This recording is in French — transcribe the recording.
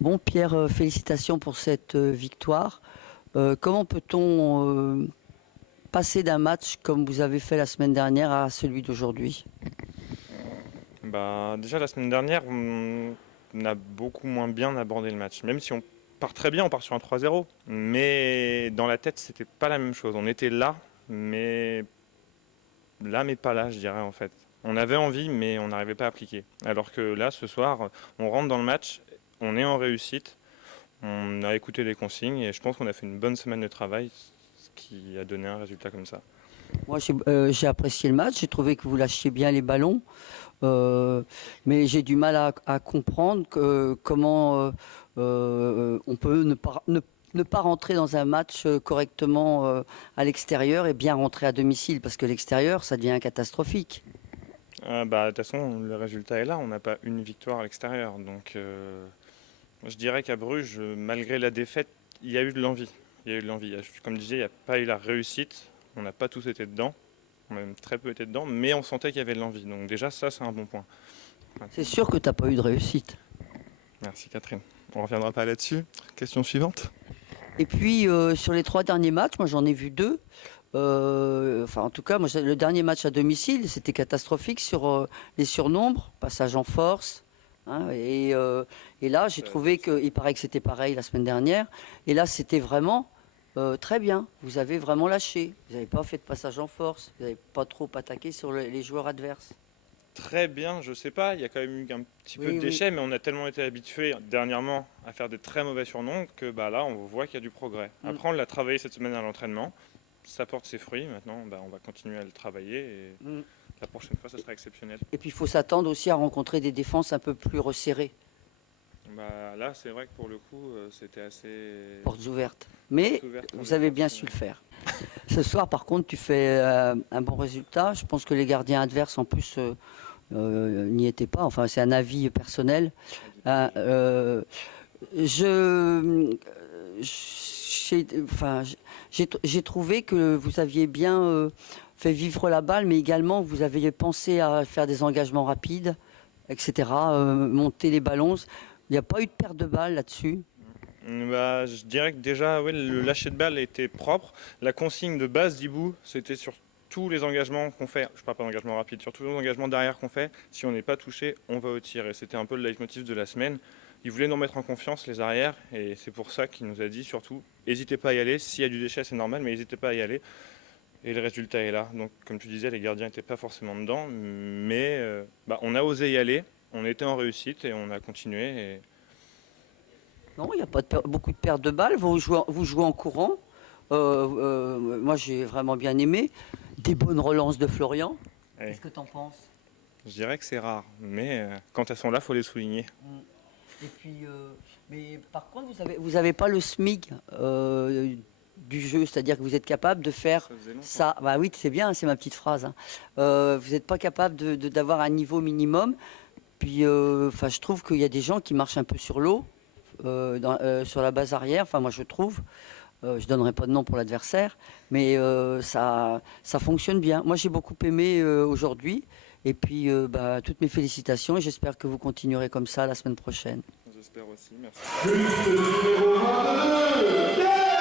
Bon, Pierre, félicitations pour cette victoire. Comment peut-on passer d'un match comme vous avez fait la semaine dernière à celui d'aujourd'hui? Bah, déjà la semaine dernière, on a beaucoup moins bien abordé le match. Même si on part très bien, on part sur un 3-0. Mais dans la tête, c'était pas la même chose. On était mais là, mais pas là, je dirais en fait. On avait envie, mais on n'arrivait pas à appliquer. Alors que là, ce soir, on rentre dans le match, on est en réussite, on a écouté les consignes et je pense qu'on a fait une bonne semaine de travail, ce qui a donné un résultat comme ça. Moi, j'ai apprécié le match. J'ai trouvé que vous lâchiez bien les ballons. Euh, mais j'ai du mal à comprendre comment on peut ne pas rentrer dans un match correctement à l'extérieur et bien rentrer à domicile, parce que l'extérieur, ça devient catastrophique. Bah, de toute façon, le résultat est là. On n'a pas une victoire à l'extérieur. Donc, je dirais qu'à Bruges, malgré la défaite, il y a eu de l'envie. Il y a eu de l'envie. Comme je disais, il n'y a pas eu la réussite. On n'a pas tous été dedans. On a même très peu été dedans. Mais on sentait qu'il y avait de l'envie. Donc, déjà, ça, c'est un bon point. C'est sûr que tu n'as pas eu de réussite. Merci, Catherine. On ne reviendra pas là-dessus. Question suivante. Et puis, sur les 3 derniers matchs, moi j'en ai vu deux. Enfin, en tout cas, moi, le dernier match à domicile, c'était catastrophique sur les surnombres, passage en force. Hein, et là, j'ai trouvé qu'il paraît que c'était pareil la semaine dernière. Et là, c'était vraiment très bien. Vous avez vraiment lâché. Vous n'avez pas fait de passage en force. Vous n'avez pas trop attaqué sur les joueurs adverses. Très bien, je sais pas, il y a quand même eu un petit peu de Oui, oui. déchets, mais on a tellement été habitués dernièrement à faire des très mauvais surnoms que bah, là, on voit qu'il y a du progrès. Mm. Après, on l'a travaillé cette semaine à l'entraînement, ça porte ses fruits. Maintenant, bah, on va continuer à le travailler et Mm. la prochaine fois, ça sera exceptionnel. Et puis, il faut s'attendre aussi à rencontrer des défenses un peu plus resserrées, Bah, là, c'est vrai que pour le coup, c'était assez portes ouvertes. Mais porte ouverte en vous avez bien défense. su le faire. Ce soir, par contre, tu fais un bon résultat. Je pense que les gardiens adverses, en plus, n'y étaient pas. Enfin, c'est un avis personnel. Euh, euh, je, enfin, j'ai trouvé que vous aviez bien fait vivre la balle, mais également vous aviez pensé à faire des engagements rapides, etc. Monter les ballons. Il n'y a pas eu de perte de balle là-dessus. Bah, je dirais que déjà, ouais, le lâcher de balle était propre. La consigne de base d'Ibou, c'était sur tous les engagements qu'on fait. Je parle pas d'engagement rapide, sur tous les engagements derrière qu'on fait. Si on n'est pas touché, on va au tir. Et c'était un peu le leitmotiv de la semaine. Il voulait nous mettre en confiance, les arrières. Et c'est pour ça qu'il nous a dit surtout, n'hésitez pas à y aller. S'il y a du déchet, c'est normal, mais n'hésitez pas à y aller. Et le résultat est là. Donc, comme tu disais, les gardiens n'étaient pas forcément dedans. Mais bah, on a osé y aller. On était en réussite et on a continué. Et Non, il n'y a pas beaucoup de pertes de balles. Vous jouez en courant. Moi, j'ai vraiment bien aimé. Des bonnes relances de Florian. et Qu'est-ce que tu en penses? je dirais que c'est rare. Mais quand elles sont là, il faut les souligner. Mm. Et puis, mais par contre, vous avez pas le SMIC du jeu, c'est-à-dire que vous êtes capable de faire Ça faisait longtemps. ça. Bah oui, c'est bien, c'est ma petite phrase. Hein. Vous n'êtes pas capable d'avoir un niveau minimum. Puis, enfin, je trouve qu'il y a des gens qui marchent un peu sur l'eau, sur la base arrière. Enfin, moi, je trouve. Je donnerai pas de nom pour l'adversaire, mais ça fonctionne bien. Moi, j'ai beaucoup aimé aujourd'hui. Et puis, bah, toutes mes félicitations et j'espère que vous continuerez comme ça la semaine prochaine. J'espère aussi, merci. But numéro 22,